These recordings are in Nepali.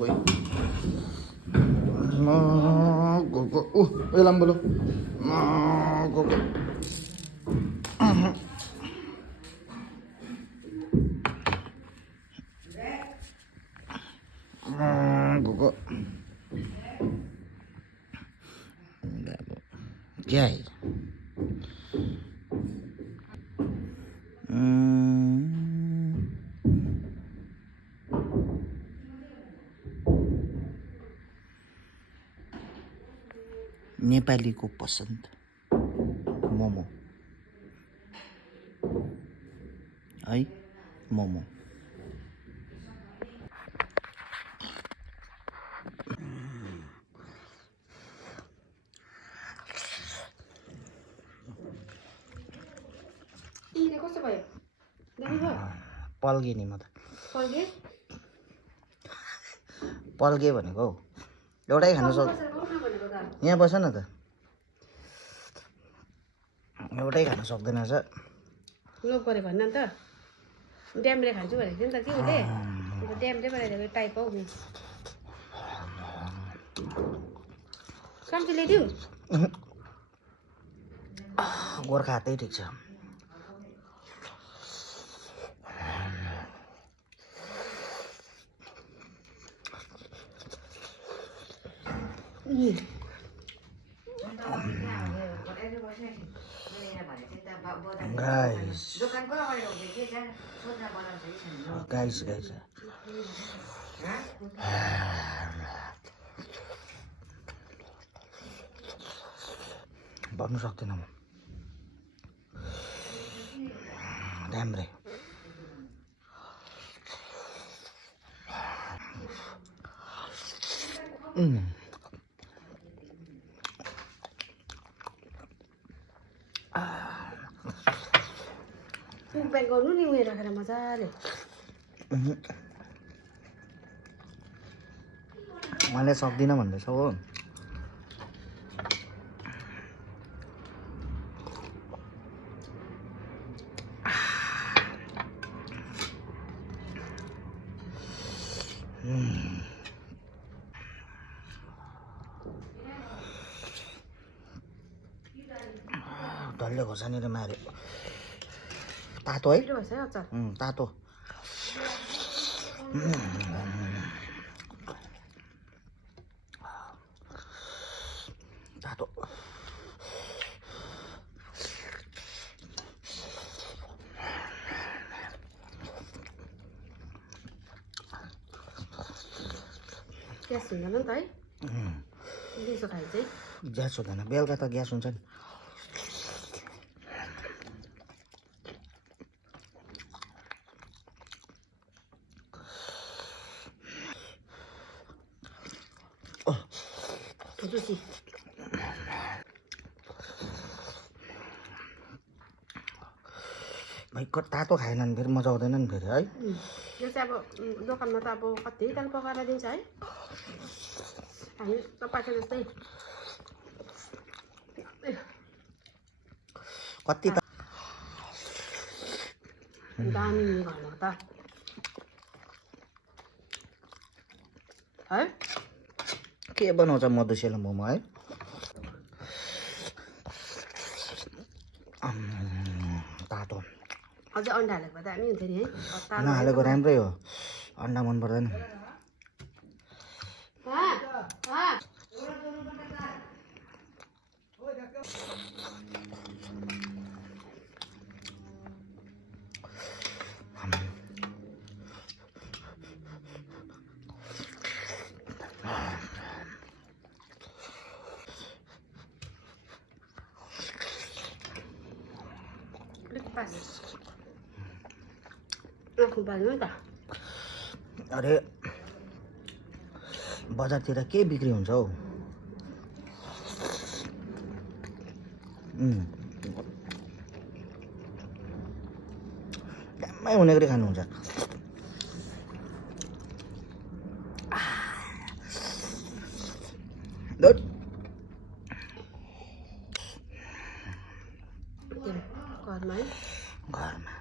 गयो गएको ए लाम्बोलो गएको गएको क्या है नेपालीको पसन्द मोमो है मोमो कस्तो भयो पल्गे नि म त पल्गे भनेको हौ एउटै खान सक्छ यहाँ बस न त एउटै खान सक्दैन रहेछ लोभ गरे भन्न नि त ड्याम्रे खान्छु भनेको थियो नि त कि उसले अन्त ड्याम्रे बनाइदिएको टाइप हौ काम्ची ल्याइदिउँ गोर्खा हातै ठिक छ गाइस भन्नु सक्दिनँ म ड्याम्रे प्याक गर्नु नि उयो राखेर मजाले मैले सक्दिनँ भन्दैछ हो डल्ले खोर्सानीले मार्यो तातो है तातो तातो ग्यास हुँदैन नि त है दिसो खाइ चाहिँ ग्यास हुँदैन बेलुका त ग्यास हुन्छ नि जुसी भाइ तातो खाएन भने फेरि मजा आउँदैन नि फेरि है यो चाहिँ अब दोकानमा त अब कति ताल पकाएर दिन्छ है हामी तपाईँको जस्तै कति त दामी घरमा त है के बनाउँछ मधुसेला मोमो है तातो अझै अन्डा हालेको भए दामी हुन्थ्यो नि है नहालेको राम्रै हो अन्डा मन पर्दैन अरे बजारतिर के बिक्री हुन्छ हौ ड्याम्मै हुने गरी खानुहुन्छ घरमा है घरमा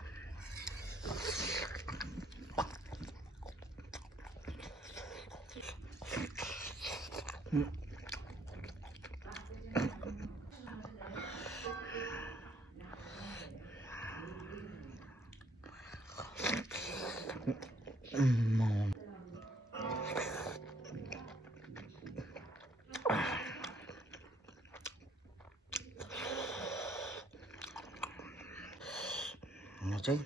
चाहिँ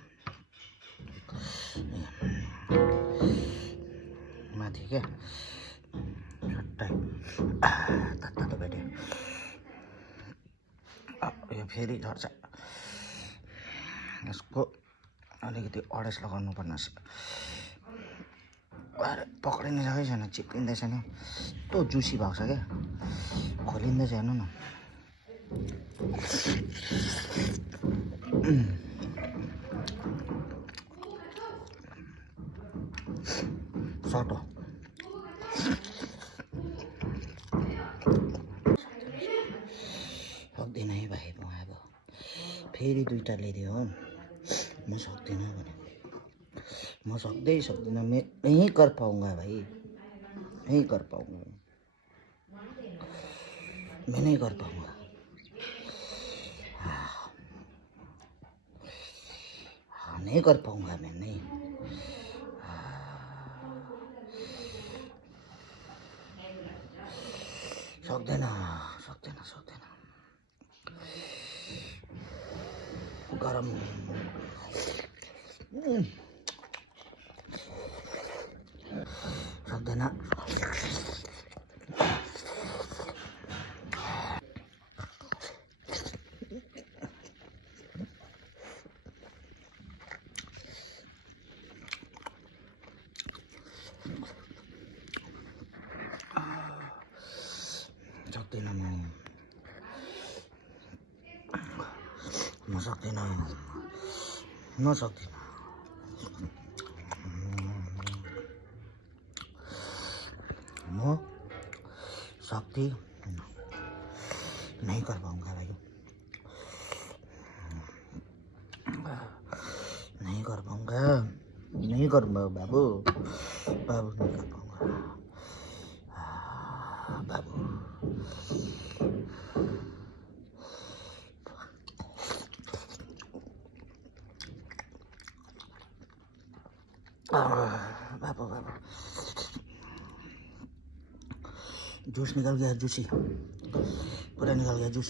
माथि क्या सट्टै तातो भेट्यो। यो फेरि झर्छ। यसको अलिकति अडेस लगाउनु पर्ने रहेछ। अरे पक्रिने जग्गै छैन, चिप्लिँदैछ नि। यस्तो जुसी भएको छ क्या, खोलिँदैछ हेर्नु न। सटो सक्दिनँ है भाइ, म अब फेरि दुईवटा ल्याइदियो हो, म सक्दिनँ भने म सक्दिनँ। मैं नहीं कर पाऊँगा भाई, नहीं कर पाऊँगा, मैं नहीं कर पाऊँगा। नहीं कर पाऊँगा मैं, नहीं। सक्दैन सक्दैन सक्दैन, गरम। सक्दैन। सक्दिनँ म सक्दिनँ, म सक्दिनँ। म सक्ति नहीं कर पाऊँगा भाई, नहीं कर पाऊँगा, नहीं करूँगा बाबू, बाबू नहीं कर पाऊँगा बाबू। बाबू बाबू, जूस निकल गया, जूसी पूरा निकल गया जूस।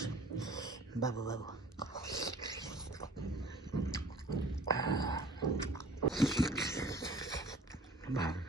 बाबू बाबू, बाबू।